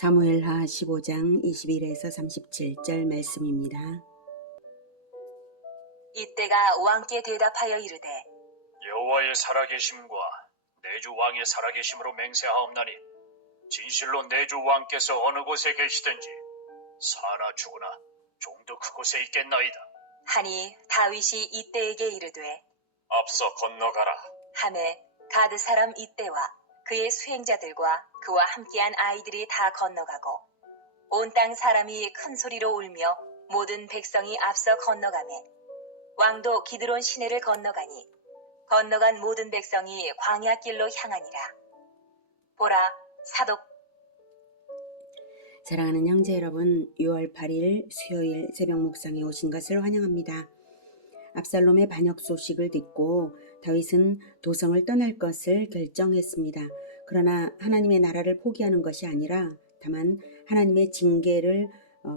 사무엘하 15장 21에서 37절 말씀입니다. 이때가 왕께 대답하여 이르되 여호와의 살아계심과 내 주 왕의 살아계심으로 맹세하옵나니 진실로 내 주 왕께서 어느 곳에 계시든지 사나 죽으나 종도 그곳에 있겠나이다. 하니 다윗이 이때에게 이르되 앞서 건너가라. 하매 가드 사람 이때와 그의 수행자들과 그와 함께한 아이들이 다 건너가고 온 땅 사람이 큰 소리로 울며 모든 백성이 앞서 건너가매 왕도 기드론 시내를 건너가니 건너간 모든 백성이 광야길로 향하니라. 보라, 사독. 사랑하는 형제 여러분, 6월 8일 수요일 새벽 묵상에 오신 것을 환영합니다. 압살롬의 반역 소식을 듣고 다윗은 도성을 떠날 것을 결정했습니다. 그러나 하나님의 나라를 포기하는 것이 아니라 다만 하나님의 징계를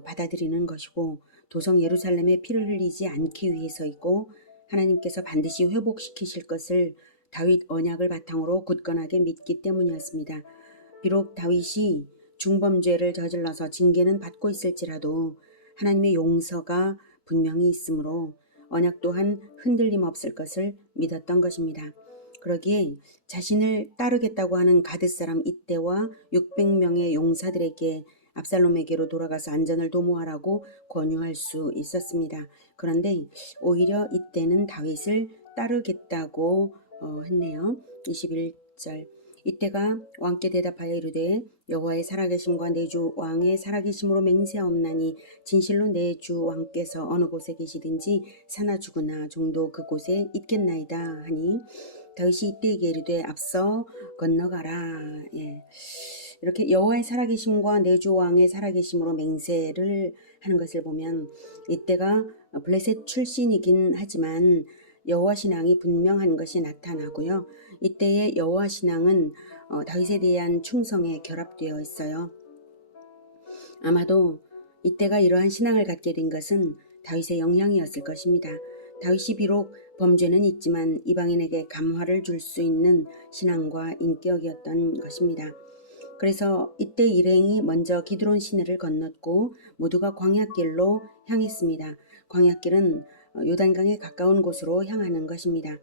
받아들이는 것이고 도성 예루살렘에 피를 흘리지 않기 위해서이고 하나님께서 반드시 회복시키실 것을 다윗 언약을 바탕으로 굳건하게 믿기 때문이었습니다. 비록 다윗이 중범죄를 저질러서 징계는 받고 있을지라도 하나님의 용서가 분명히 있으므로 언약 또한 흔들림 없을 것을 믿었던 것입니다. 그러기에 자신을 따르겠다고 하는 가드 사람 이때와 600명의 용사들에게 압살롬에게로 돌아가서 안전을 도모하라고 권유할 수 있었습니다. 그런데 오히려 이때는 다윗을 따르겠다고 했네요. 21절 이때가 왕께 대답하여 이르되 여호와의 살아계심과 내 주 왕의 살아계심으로 맹세하옵나니 진실로 내 주 왕께서 어느 곳에 계시든지 사나 죽으나 종도 그곳에 있겠나이다 하니 다윗이 이때에게 이르되 앞서 건너가라. 이렇게 여호와의 살아계심과 내 주 왕의 살아계심으로 맹세를 하는 것을 보면 이때가 블레셋 출신이긴 하지만 여호와 신앙이 분명한 것이 나타나고요. 이때의 여호와 신앙은 다윗에 대한 충성에 결합되어 있어요. 아마도 이때가 이러한 신앙을 갖게 된 것은 다윗의 영향이었을 것입니다. 다윗이 비록 범죄는 있지만 이방인에게 감화를 줄 수 있는 신앙과 인격이었던 것입니다. 그래서 이때 일행이 먼저 기드론 시내를 건넜고 모두가 광야길로 향했습니다. 광야길은 요단강에 가까운 곳으로 향하는 것입니다.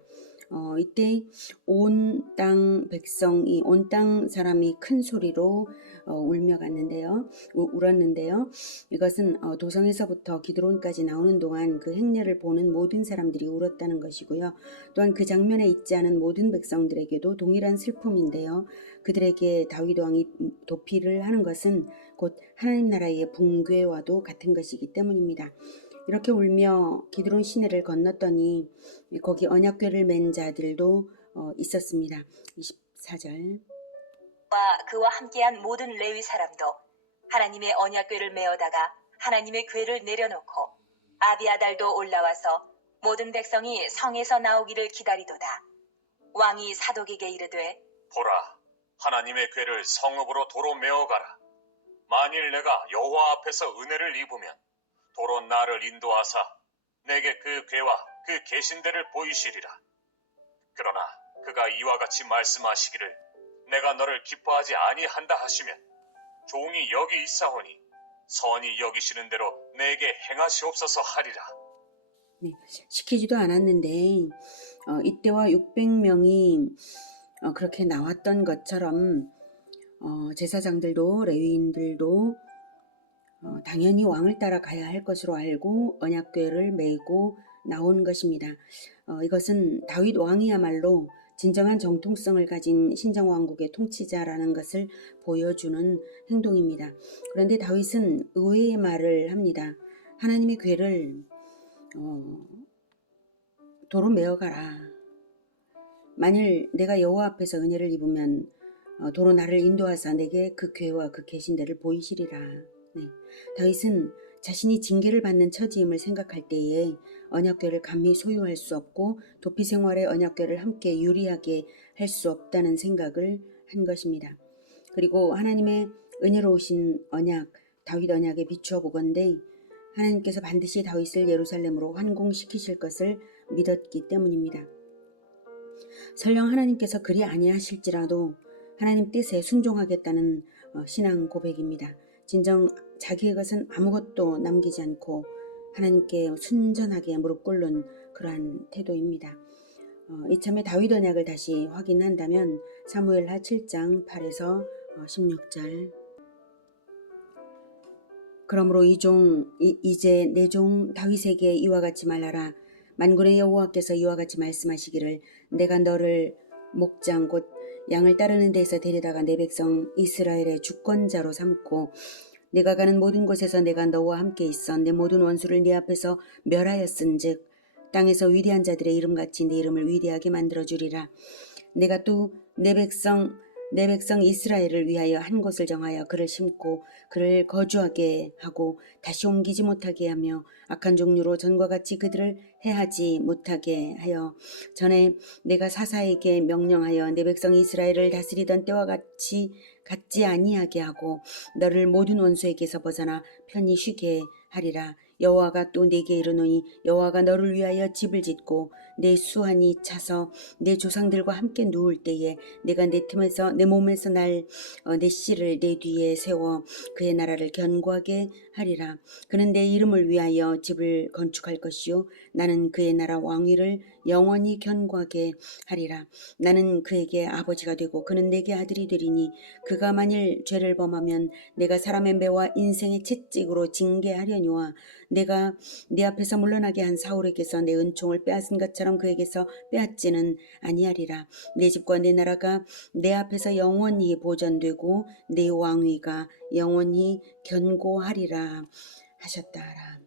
이때 온 땅 백성이 온 땅 사람이 큰 소리로 울었는데요. 이것은 도성에서부터 기드론까지 나오는 동안 그 행렬을 보는 모든 사람들이 울었다는 것이고요. 또한 그 장면에 있지 않은 모든 백성들에게도 동일한 슬픔인데요. 그들에게 다윗 왕이 도피를 하는 것은 곧 하나님 나라의 붕괴와도 같은 것이기 때문입니다. 이렇게 울며 기드론 시내를 건넜더니 거기 언약궤를 맨 자들도 있었습니다. 24절 그와 함께한 모든 레위 사람도 하나님의 언약궤를 메어다가 하나님의 궤를 내려놓고 아비아달도 올라와서 모든 백성이 성에서 나오기를 기다리도다. 왕이 사독에게 이르되 보라, 하나님의 궤를 성읍으로 도로 메어가라. 만일 내가 여호와 앞에서 은혜를 입으면 도로 나를 인도하사 내게 그 궤와 그 계신대를 보이시리라. 그러나 그가 이와 같이 말씀하시기를 내가 너를 기뻐하지 아니한다 하시면 종이 여기 있사오니 선히 여기시는 대로 내게 행하시옵소서 하리라. 시키지도 않았는데 이때와 600명이 그렇게 나왔던 것처럼 제사장들도 레위인들도 당연히 왕을 따라 가야 할 것으로 알고 언약궤를 메고 나온 것입니다. 이것은 다윗 왕이야말로 진정한 정통성을 가진 신정왕국의 통치자라는 것을 보여주는 행동입니다. 그런데 다윗은 의외의 말을 합니다. 하나님의 궤를 도로 메어가라. 만일 내가 여호와 앞에서 은혜를 입으면 도로 나를 인도하사 내게 그 궤와 그 계신대를 보이시리라. 다윗은 자신이 징계를 받는 처지임을 생각할 때에 언약궤를 감히 소유할 수 없고 도피 생활의 언약궤를 함께 유리하게 할 수 없다는 생각을 한 것입니다. 그리고 하나님의 은혜로우신 언약, 다윗 언약에 비추어 보건대 하나님께서 반드시 다윗을 예루살렘으로 환공시키실 것을 믿었기 때문입니다. 설령 하나님께서 그리 아니하실지라도 하나님 뜻에 순종하겠다는 신앙 고백입니다. 진정 자기의 것은 아무것도 남기지 않고 하나님께 순전하게 무릎 꿇는 그러한 태도입니다. 이참에 다윗 언약을 다시 확인한다면 사무엘하 7장 8에서 16절. 그러므로 이제 내 종 다윗에게 이와 같이 말하라. 만군의 여호와께서 이와 같이 말씀하시기를 내가 너를 목장 곧 양을 따르는 데에서 데려다가 내 백성 이스라엘의 주권자로 삼고 내가 가는 모든 곳에서 내가 너와 함께 있어 내 모든 원수를 네 앞에서 멸하였은즉 땅에서 위대한 자들의 이름같이 내 이름을 위대하게 만들어주리라. 내가 또 내 백성 이스라엘을 위하여 한 곳을 정하여 그를 심고 그를 거주하게 하고 다시 옮기지 못하게 하며 악한 종류로 전과 같이 그들을 해하지 못하게 하여 전에 내가 사사에게 명령하여 내 백성 이스라엘을 다스리던 때와 같지 아니하게 하고 너를 모든 원수에게서 벗어나 편히 쉬게 하리라. 여호와가 또 내게 이르노니 여호와가 너를 위하여 집을 짓고 내 수완이 차서 내 조상들과 함께 누울 때에 내가 내 몸에서 내 씨를 내 뒤에 세워 그의 나라를 견고하게 하리라. 그는 내 이름을 위하여 집을 건축할 것이요 나는 그의 나라 왕위를 영원히 견고하게 하리라. 나는 그에게 아버지가 되고 그는 내게 아들이 되리니 그가 만일 죄를 범하면 내가 사람의 매와 인생의 채찍으로 징계하려니와 내가 네 앞에서 물러나게 한 사울에게서 내 은총을 빼앗은 것처럼 그에게서 빼앗지는 아니하리라. 내 집과 내 나라가 내 앞에서 영원히 보존되고 내 왕위가 영원히 견고하리라 하셨다라.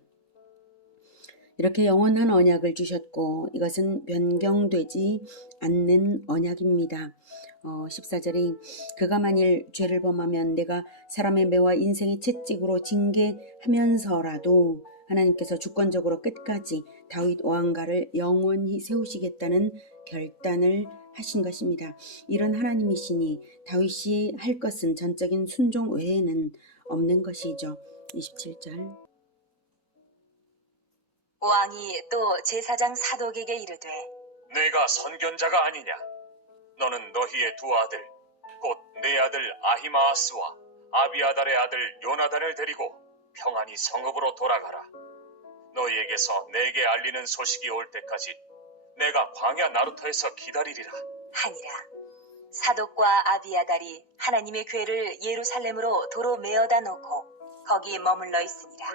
이렇게 영원한 언약을 주셨고 이것은 변경되지 않는 언약입니다. 14절에 그가 만일 죄를 범하면 내가 사람의 매와 인생의 채찍으로 징계하면서라도 하나님께서 주권적으로 끝까지 다윗 왕가를 영원히 세우시겠다는 결단을 하신 것입니다. 이런 하나님이시니 다윗이 할 것은 전적인 순종 외에는 없는 것이죠. 27절. 왕이 또 제사장 사독에게 이르되 내가 선견자가 아니냐? 너는 너희의 두 아들 곧 내 아들 아히마아스와 아비아달의 아들 요나단을 데리고 평안히 성읍으로 돌아가라. 너희에게서 내게 알리는 소식이 올 때까지 내가 광야 나루터에서 기다리리라 하니라. 사독과 아비아달이 하나님의 궤를 예루살렘으로 도로 메어다 놓고 거기 머물러 있으니라.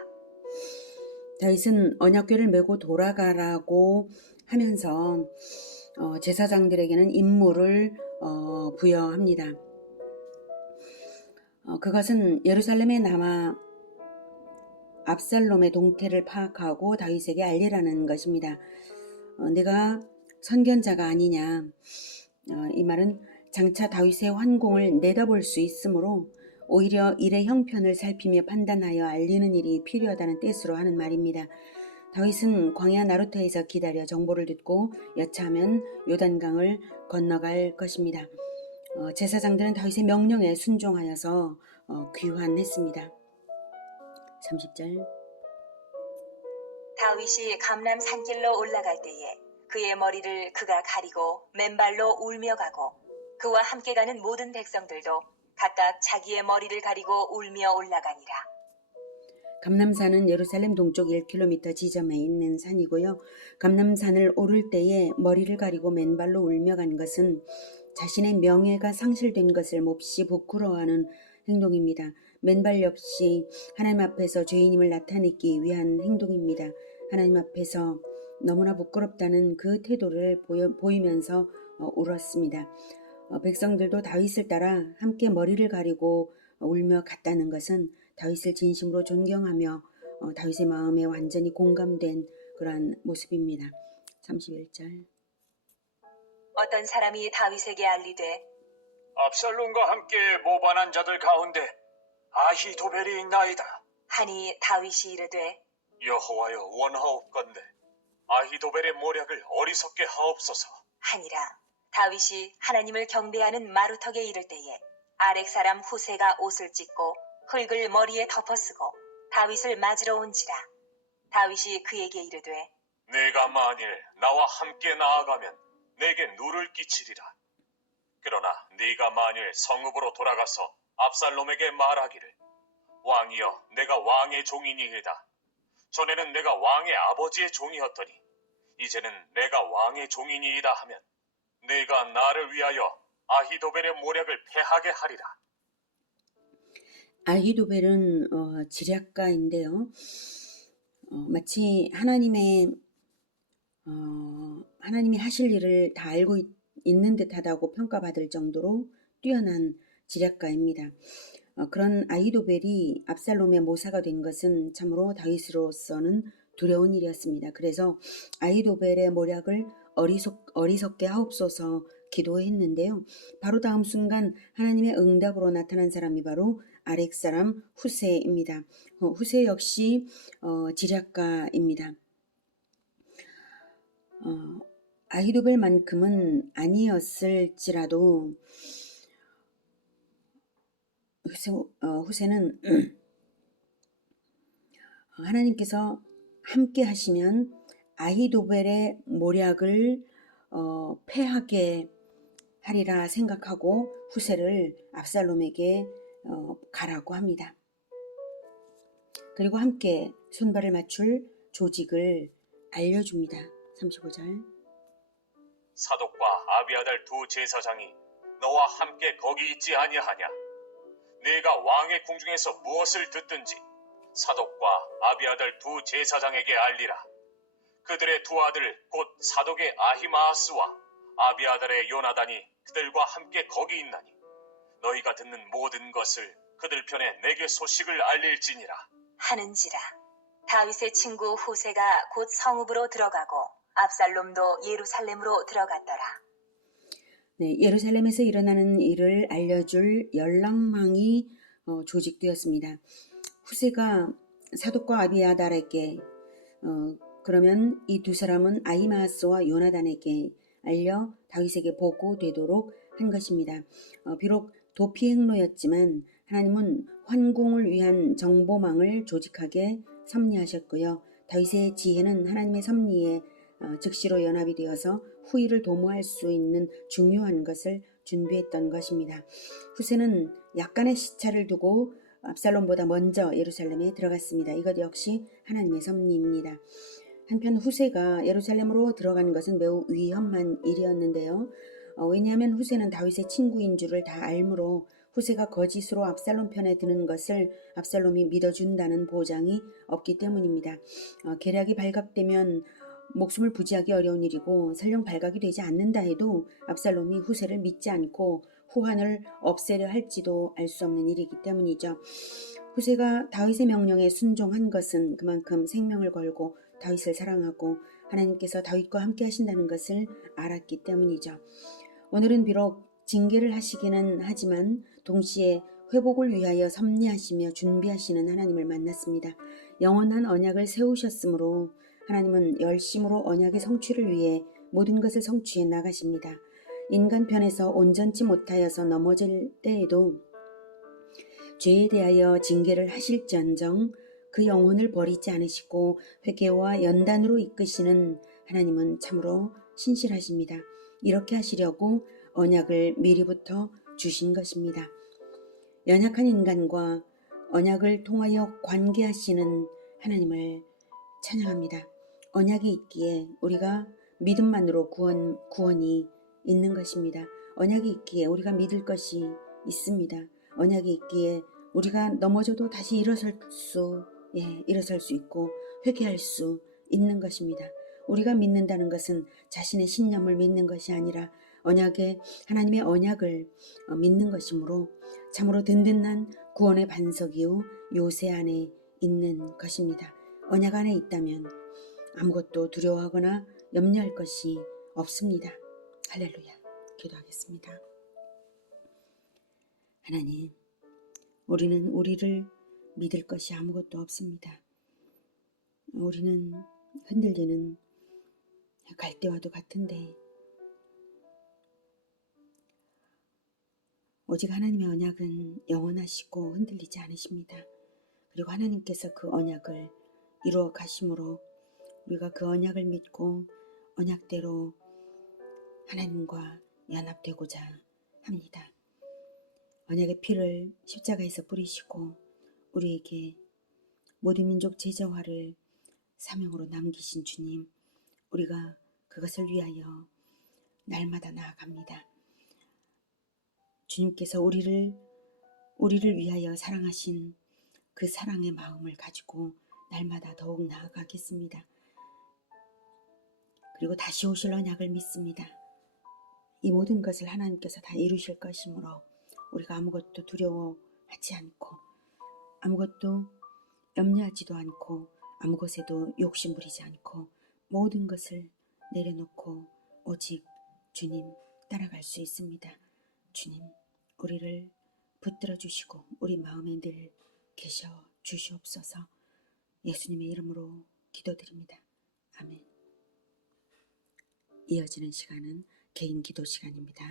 다윗은 언약궤를 메고 돌아가라고 하면서 제사장들에게는 임무를 부여합니다. 그것은 예루살렘에 남아 압살롬의 동태를 파악하고 다윗에게 알리라는 것입니다. 내가 선견자가 아니냐. 이 말은 장차 다윗의 환공을 내다볼 수 있으므로 오히려 일의 형편을 살피며 판단하여 알리는 일이 필요하다는 뜻으로 하는 말입니다. 다윗은 광야 나루터에서 기다려 정보를 듣고 여차하면 요단강을 건너갈 것입니다. 제사장들은 다윗의 명령에 순종하여서 귀환했습니다. 30절. 다윗이 감람 산길로 올라갈 때에 그의 머리를 그가 가리고 맨발로 울며 가고 그와 함께 가는 모든 백성들도 각각 자기의 머리를 가리고 울며 올라가니라. 감람산은 예루살렘 동쪽 1km 지점에 있는 산이고요. 감람산을 오를 때에 머리를 가리고 맨발로 울며 간 것은 자신의 명예가 상실된 것을 몹시 부끄러워하는 행동입니다. 맨발 역시 하나님 앞에서 죄인임을 나타내기 위한 행동입니다. 하나님 앞에서 너무나 부끄럽다는 그 태도를 보이면서 울었습니다. 백성들도 다윗을 따라 함께 머리를 가리고 울며 갔다는 것은 다윗을 진심으로 존경하며 다윗의 마음에 완전히 공감된 그러한 모습입니다. 31절. 어떤 사람이 다윗에게 알리되 압살롬과 함께 모반한 자들 가운데 아히도벨이 있나이다. 하니 다윗이 이르되 여호와여 원하옵건대 아히도벨의 모략을 어리석게 하옵소서. 하니라. 다윗이 하나님을 경배하는 마루턱에 이를 때에 아렉 사람 후세가 옷을 찢고 흙을 머리에 덮어쓰고 다윗을 맞으러 온지라. 다윗이 그에게 이르되 내가 만일 나와 함께 나아가면 내게 누를 끼치리라. 그러나 네가 만일 성읍으로 돌아가서 압살롬에게 말하기를 왕이여 내가 왕의 종이니이다. 전에는 내가 왕의 아버지의 종이었더니 이제는 내가 왕의 종이니이다 하면 네가 나를 위하여 아히도벨의 모략을 패하게 하리라. 아히도벨은 지략가인데요. 마치 하나님이 하실 일을 다 알고 있는 듯하다고 평가받을 정도로 뛰어난 지략가입니다. 그런 아히도벨이 압살롬의 모사가 된 것은 참으로 다윗으로서는 두려운 일이었습니다. 그래서 아히도벨의 모략을 어리석게 하옵소서 기도했는데요. 바로 다음 순간 하나님의 응답으로 나타난 사람이 바로 아렉 사람 후세입니다. 후세 역시 지략가입니다. 아히도벨만큼은 아니었을지라도 후세는 하나님께서 함께 하시면 아히도벨의 모략을 패하게 하리라 생각하고 후세를 압살롬에게 가라고 합니다. 그리고 함께 손발을 맞출 조직을 알려줍니다. 35절. 사독과 아비아달 두 제사장이 너와 함께 거기 있지 아니하냐? 네가 왕의 궁중에서 무엇을 듣든지 사독과 아비아달 두 제사장에게 알리라. 그들의 두 아들 곧 사독의 아히마아스와 아비아달의 요나단이 그들과 함께 거기 있나니 너희가 듣는 모든 것을 그들 편에 내게 소식을 알릴지니라. 하는지라. 다윗의 친구 후세가 곧 성읍으로 들어가고 압살롬도 예루살렘으로 들어갔더라. 네, 예루살렘에서 일어나는 일을 알려줄 연락망이 조직되었습니다. 후세가 사독과 아비아달에게 그러면 이 두 사람은 아히마아스와 요나단에게 알려 다윗에게 보고되도록 한 것입니다. 비록 도피 행로였지만 하나님은 환궁을 위한 정보망을 조직하게 섭리하셨고요. 다윗의 지혜는 하나님의 섭리에 즉시로 연합이 되어서 후일을 도모할 수 있는 중요한 것을 준비했던 것입니다. 후세는 약간의 시차를 두고 압살롬보다 먼저 예루살렘에 들어갔습니다. 이것 역시 하나님의 섭리입니다. 한편 후세가 예루살렘으로 들어가는 것은 매우 위험한 일이었는데요. 왜냐하면 후세는 다윗의 친구인 줄을 다 알므로 후세가 거짓으로 압살롬 편에 드는 것을 압살롬이 믿어준다는 보장이 없기 때문입니다. 계략이 발각되면 목숨을 부지하기 어려운 일이고 설령 발각이 되지 않는다 해도 압살롬이 후세를 믿지 않고 후환을 없애려 할지도 알 수 없는 일이기 때문이죠. 후세가 다윗의 명령에 순종한 것은 그만큼 생명을 걸고 다윗을 사랑하고 하나님께서 다윗과 함께 하신다는 것을 알았기 때문이죠. 오늘은 비록 징계를 하시기는 하지만 동시에 회복을 위하여 섭리하시며 준비하시는 하나님을 만났습니다. 영원한 언약을 세우셨으므로 하나님은 열심으로 언약의 성취를 위해 모든 것을 성취해 나가십니다. 인간 편에서 온전치 못하여서 넘어질 때에도 죄에 대하여 징계를 하실지언정 그 영혼을 버리지 않으시고 회개와 연단으로 이끄시는 하나님은 참으로 신실하십니다. 이렇게 하시려고 언약을 미리부터 주신 것입니다. 연약한 인간과 언약을 통하여 관계하시는 하나님을 찬양합니다. 언약이 있기에 우리가 믿음만으로 구원이 있는 것입니다. 언약이 있기에 우리가 믿을 것이 있습니다. 언약이 있기에 우리가 넘어져도 다시 일어설 수 있고 회개할 수 있는 것입니다. 우리가 믿는다는 것은 자신의 신념을 믿는 것이 아니라 하나님의 언약을 믿는 것이므로 참으로 든든한 구원의 반석이요 요새 안에 있는 것입니다. 언약 안에 있다면 아무것도 두려워하거나 염려할 것이 없습니다. 할렐루야. 기도하겠습니다. 하나님, 우리는 우리를 믿을 것이 아무것도 없습니다. 우리는 흔들리는 갈대와도 같은데 오직 하나님의 언약은 영원하시고 흔들리지 않으십니다. 그리고 하나님께서 그 언약을 이루어 가심으로 우리가 그 언약을 믿고 언약대로 하나님과 연합되고자 합니다. 언약의 피를 십자가에서 뿌리시고 우리에게 모든 민족 제자화를 사명으로 남기신 주님, 우리가 그것을 위하여 날마다 나아갑니다. 주님께서 우리를 위하여 사랑하신 그 사랑의 마음을 가지고 날마다 더욱 나아가겠습니다. 그리고 다시 오실 언약을 믿습니다. 이 모든 것을 하나님께서 다 이루실 것이므로 우리가 아무것도 두려워하지 않고 아무것도 염려하지도 않고 아무 것에도 욕심 부리지 않고 모든 것을 내려놓고 오직 주님 따라갈 수 있습니다. 주님, 우리를 붙들어 주시고 우리 마음에 늘 계셔 주시옵소서. 예수님의 이름으로 기도드립니다. 아멘. 이어지는 시간은 개인 기도 시간입니다.